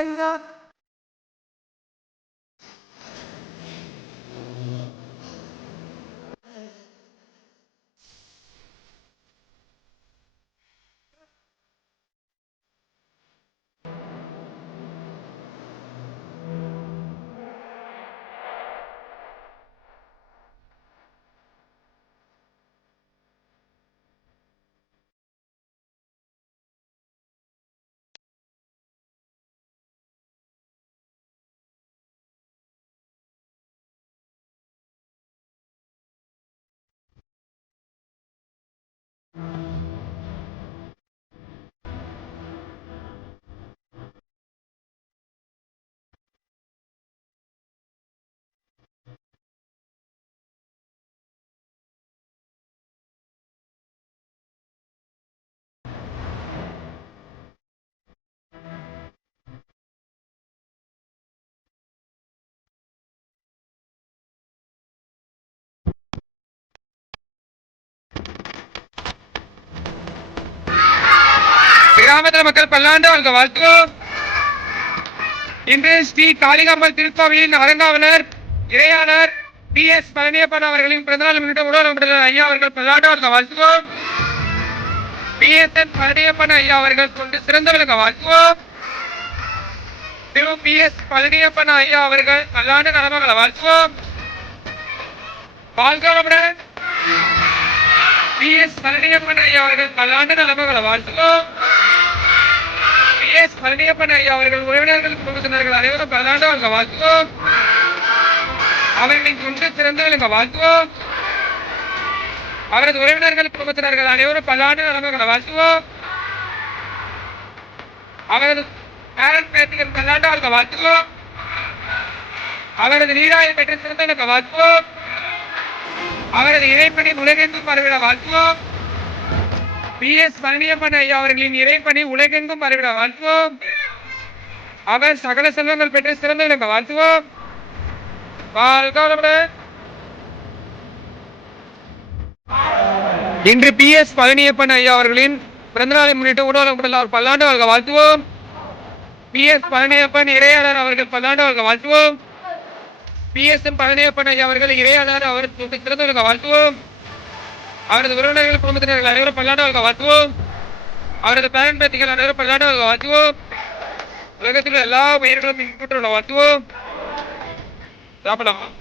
ஐயா கிராமத்தில மக்கள் பல்லாண்டு வாழ்க வாழ்த்து. இன்று ஸ்ரீ காளிகாம்பல் திருக்கோவிலின் அறங்காவலர் இறையாளர் PS பழனியப்பன் அவர்களின் பிறந்தநாள் முன்னிட்டு உடல் ஐயா அவர்கள் பல்லாண்டு வாழ்க வாழ்த்துவோம். PSN பழனியப்பன் ஐயா அவர்கள் கொண்டு சிறந்த விளங்க வாழ்த்துவோம். திரு PS பழனியப்பன் ஐயா அவர்கள் பல்லாண்டு நலமகளை வாழ்த்துவோம். வாழ்கவளமுடன் PS பழனியப்பன் ஐயா அவர்கள் பல்லாண்டு நலமகளை வாழ்த்துவோம். PS பழனியப்பன் ஐயா அவர்கள் உறவினர்கள் குடும்பத்தினர்கள் அனைவரும் பல்லாண்டு வாழ்க வாழ்த்துவோம். அவர்களின் கொண்டு சிறந்த விளங்க வாழ்த்துவோம். அவரது உறவினர்கள் குடும்பத்தினர்கள் அனைவரும் பல்லாண்டு நலமகளை வாழ்த்துவோம். அவரது பேரன் பேத்திகள் பல்லாண்டு வாழ்க வாழ்த்துவோம். அவரது நீராய பெற்று சிறந்த விளங்க வாழ்த்துவோம். அவரது இறைப்பணி உலகெங்கும் பரவிட வாழ்த்துவோம். PS பழனியப்பன் ஐயா அவர்களின் இறைப்பணி உலகெங்கும் பரவிட வாழ்த்துவோம். அவர் சகல செல்வங்கள் பெற்று சிறந்த விளங்க வாழ்த்துவோம். இன்று PS பழனியப்பன் ஐயா அவர்களின் பிறந்தநாளை முன்னிட்டு உடல் பல்லாண்டு வாழ்க வாழ்த்துவோம். PS பழனியப்பன் இறையாளர் அவர்கள் பல்லாண்டு வாழ்க வாழ்த்துவோம். PSM பழனியப்பன் ஐயா அவர்கள் இறையாளர் அவருக்கு சிறந்த விளங்க வாழ்த்துவோம். அவரது உறவினர்கள் குடும்பத்தினர்கள் அனைவரும் பல்லாண்டு வாழ்க வாழ்த்துவோம். அவரது பேரன் பேத்திகள் அனைவரும் பல்லாண்டு வாழ்க வாழ்த்துவோம். உலகத்தில் எல்லா உயிர்களும் வாழ்த்துவோம். சாப்பிடலாம்.